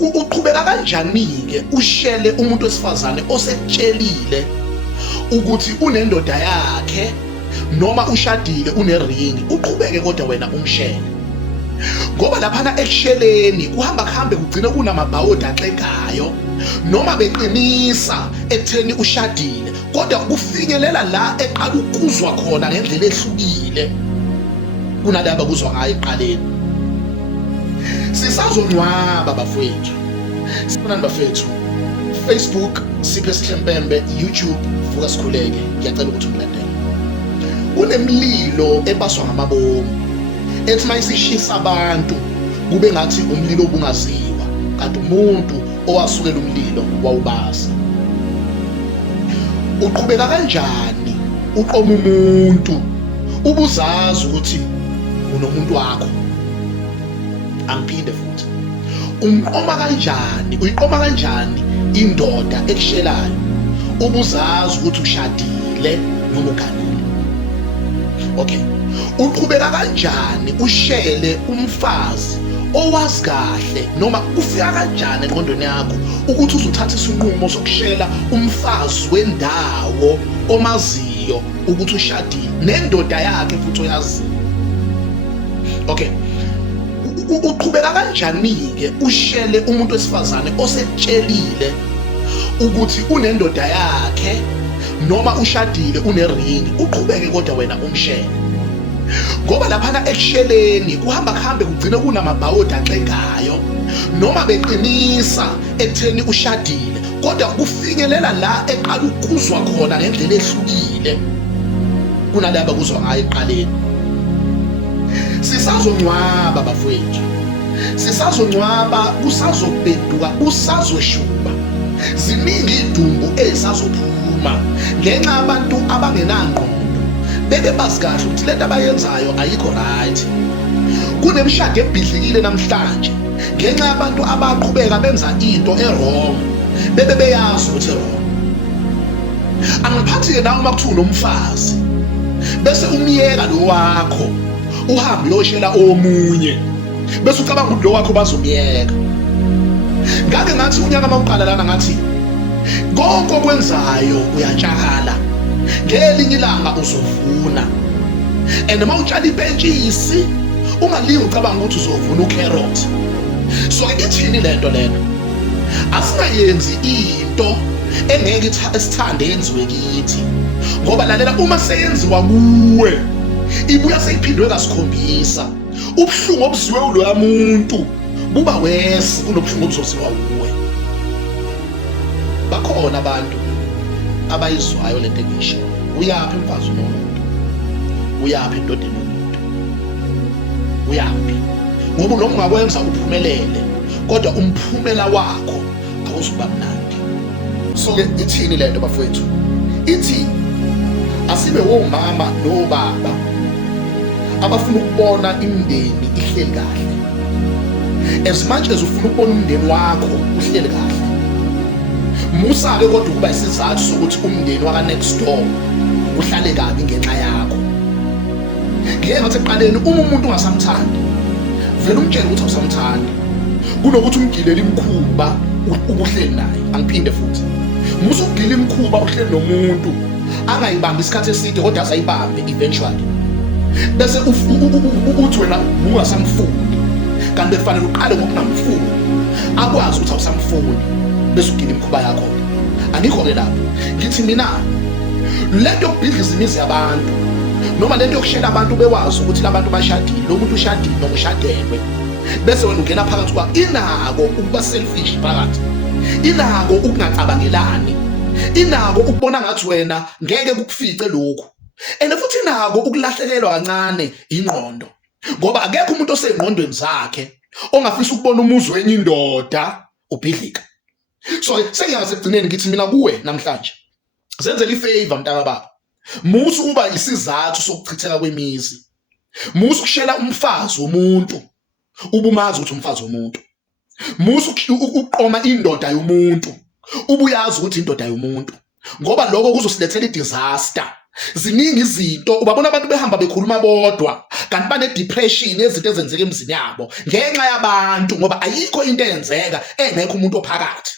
Uqhubeka kanjani-ke ushele umuntu wesifazane osekutshelile ukuthi unendoda yakhe noma ushadile uneringi, uqhubeke kodwa wena umshele? Ngoba laphana ekusheleni kuhambe kugcine kunamabhawodi axegayo noma beqinisa ekutheni ushadile, kodwa kufinyelela la eqala ukuzwa khona ngendlela ehlukile kunalaba kuzwa ngayo eqaleni. Sisazonwaba bafowethu, sibonani bafethu. Facebook Siphe Sihlempembe, YouTube Vuka Sikhuleke. Ngiyacela ukuthi umlandele. Kunemlilo ebaswa ngamabomu ethi mayisishisa abantu kube ngathi umlilo obungaziwa, kanti umuntu owasukela umlilo wawubasa. Uqhubeka kanjani uqoma umuntu ubuzazi ukuthi unomuntu wakho? Angiphinde futhi, umqoma kanjani, uyiqoma kanjani indoda ekushelayo ubuzazi ukuthi ushadile noma uganile? Okay, uqhubeka kanjani ushele umfazi owazi kahle noma ufika kanjani engqondweni yakho ukuthi uzothatha isinqumo sokushela umfazi wendawo omaziyo ukuthi ushadile nendoda yakhe futhi oyaziyo? Okay, uqhubeka kanjani-ke ushele umuntu wesifazane osekutshelile ukuthi unendoda yakhe noma ushadile uneringi, uqhubeke kodwa wena umshele? Ngoba laphana ekusheleni kuhambe kugcine kunamabhawodi axegayo noma beqinisa ekutheni ushadile, kodwa kufinyelela la eqala ukuzwa khona ngendlela ehlukile kunalaba kuzwa ngayo eqaleni. Sisazonwaba bafowethu, sisazonwaba, kusazobheduka, kusazoshuba. Ziningi idumbu ezisazophuma ngenxa yabantu abangenangqondo bebe bazi kahle ukuthi lento abayenzayo ayikho right. Kunemishado ebhidlikile namhlanje ngenxa yabantu abaqhubeka benza into e-wrong bebe beyazi ukuthi e-wrong. Angiphathi-ke nawe uma kuthiwa unomfazi bese umyeka lo wakho uhambe uyoshela omunye bese ucabanga ukuthi lo wakho bazomyeka. Ngake ngathi unyaka mawuqala lana ngathi konke okwenzayo uyatshala, ngelinye ilanga uzovuna. And uma utshala ipentshisi ungalingi ucabanga ukuthi uzovuna ukherothi. So-ke ithini lento lena? Asingayenzi into engeke esithande yenziwe kithi, ngoba lalela, uma seyenziwa kuwe ibuya seyiphindwe kasikhombisa. Ubuhlungu obuziwe uloya muntu buba wesi kunobuhlungu obuzoziwa uwe. Bakhona abantu abayizwayo lento engisho. Uyaphi umfazi nomuntu? Uyaphi indoda nomuntu? Uyaphi? Ngoba noma ungakwenza uphumelele, kodwa umphumela wakho awuzuba mnandi. So-ke ithini lento bafowethu? Ithi asibe womama nobaba abafuna ukubona imindeni ihleli kahle. As much as ufuna ukubona umndeni wakho uhleli kahle, musa-ke kodwa ukuba isizathu sokuthi umndeni waka next door uhlale kabi ngenxa yakho. Ngeke ngathi ekuqaleni uma umuntu ungasamthandi vele umtshele ukuthi awusamthandi kunokuthi umgilele imkhuba ubuhleli naye. Angiphinde futhi, musa ukugila imkhuba uhleli nomuntu angayibambi isikhathi eside kodwa azayibambe eventually, bese uthi wena ungasamfuni, kanti bekufanele uqale ngokungamfuni akwazi ukuthi awusamfuni bese ugila imkhuba yakho. Angikho-ke lapho. Ngithi mina lento yokubhidliza imizi yabantu noma lento yokushela abantu bewazi ukuthi labantu bashadile, lo muntu ushadile noma ushadelwe, bese wena ungena phakathi kwa inako ukuba selfish phakathi, inako ukungacabangelani, inako ukubona ngathi wena ngeke kukufice lokhu, and futhi inako ukulahlekelwa kancane ingqondo, ngoba akekho umuntu osengqondweni zakhe ongafisa ukubona umuzi wenye indoda ubhidlika. So sengiyazi ekugcineni ngithi mina kuwe namhlanje, zenzele ifavor mntaka baba, musa ukuba isizathu sokuchitheka kwemizi, musa ukushela umfazi womuntu ubumazi ukuthi umfazi womuntu, musa ukuqoma indoda yomuntu ubuyazi ukuthi indoda yomuntu, ngoba lokho kuzosilethela i-disaster ziningi izinto ubabona abantu behamba bekhuluma bodwa kanti bane-depression yezinto ezenzeka emzini yabo ngenxa yabantu, ngoba ayikho into eyenzeka engekho umuntu ophakathi.